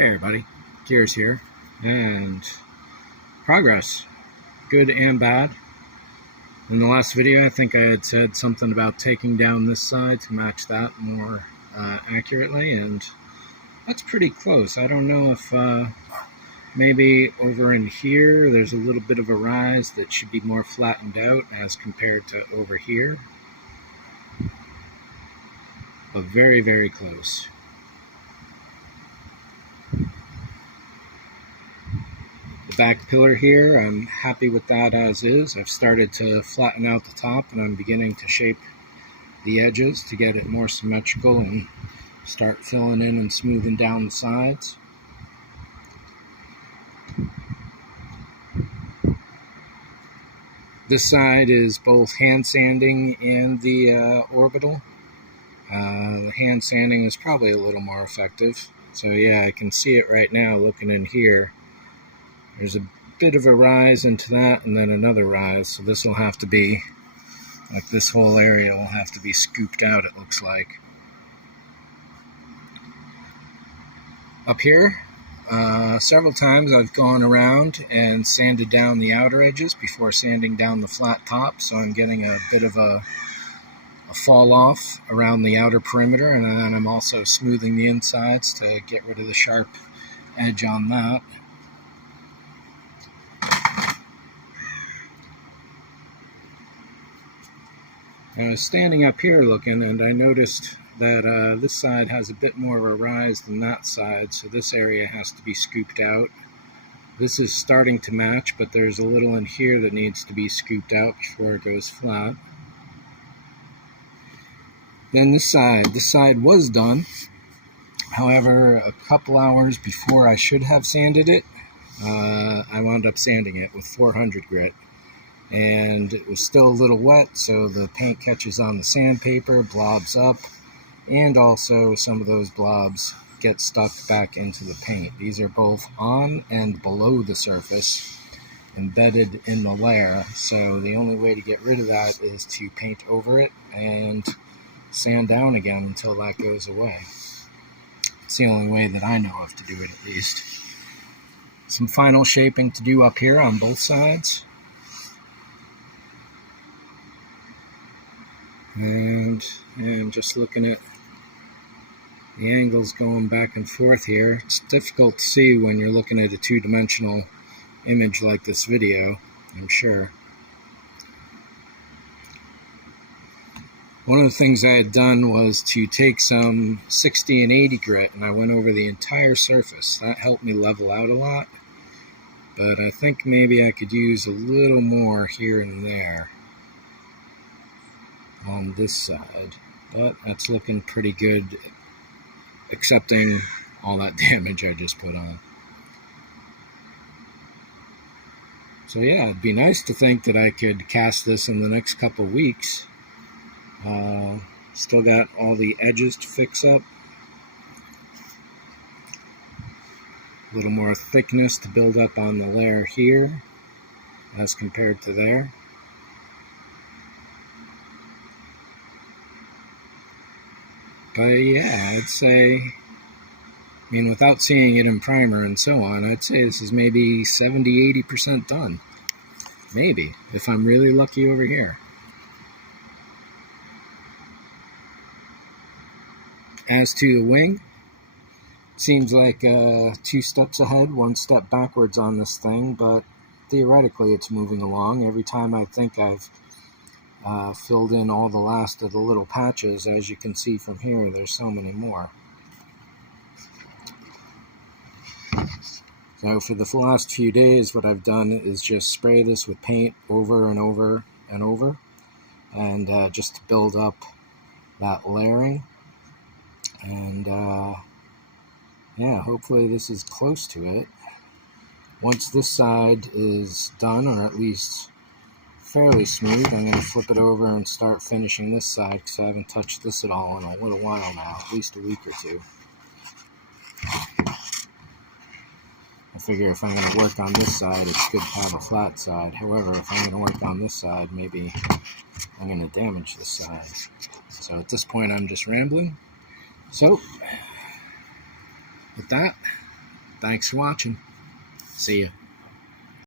Hey everybody, Gears here, and progress, good and bad. In the last video I think I had said something about taking down this side to match that more accurately, and that's pretty close. I don't know if maybe over in here there's a little bit of a rise that should be more flattened out as compared to over here, but very, very close. The back pillar here, I'm happy with that as is. I've started to flatten out the top and I'm beginning to shape the edges to get it more symmetrical and start filling in and smoothing down the sides. This side is both hand sanding and the orbital. The hand sanding is probably a little more effective. So yeah, I can see it right now looking in here. There's a bit of a rise into that and then another rise, so this will have to be, like this whole area will have to be scooped out, it looks like. Up here, several times I've gone around and sanded down the outer edges before sanding down the flat top, so I'm getting a bit of a fall off around the outer perimeter, and then I'm also smoothing the insides to get rid of the sharp edge on that. I was standing up here looking and I noticed that this side has a bit more of a rise than that side, so this area has to be scooped out. This is starting to match, but there's a little in here that needs to be scooped out before it goes flat. Then this side was done. However, a couple hours before I should have sanded it, I wound up sanding it with 400 grit. And it was still a little wet, so the paint catches on the sandpaper, blobs up, and also some of those blobs get stuck back into the paint. These are both on and below the surface, embedded in the layer, so the only way to get rid of that is to paint over it and sand down again until that goes away. It's the only way that I know of to do it, at least. Some final shaping to do up here on both sides. And just looking at the angles going back and forth here, it's difficult to see when you're looking at a two-dimensional image like this video, I'm sure. One of the things I had done was to take some 60 and 80 grit and I went over the entire surface. That helped me level out a lot, but I think maybe I could use a little more here and there on this side, but that's looking pretty good, accepting all that damage I just put on. So yeah, it'd be nice to think that I could cast this in the next couple weeks. Still got all the edges to fix up, a little more thickness to build up on the layer here as compared to there. But yeah, I'd say, I mean, without seeing it in primer and so on, I'd say this is maybe 70–80% done. Maybe, if I'm really lucky over here. As to the wing, it seems like 2 steps ahead, 1 step backwards on this thing, but theoretically it's moving along. Every time I think I've filled in all the last of the little patches, as you can see from here, there's so many more. So for the last few days, what I've done is just spray this with paint over and over and over, and just to build up that layering. And yeah, hopefully this is close to it. Once this side is done, or at least fairly smooth, I'm going to flip it over and start finishing this side, because I haven't touched this at all in a little while now, at least a week or two. I figure if I'm going to work on this side, it's good to have a flat side. However, if I'm going to work on this side, maybe I'm going to damage this side. So at this point I'm just rambling. So with that, Thanks for watching. See ya.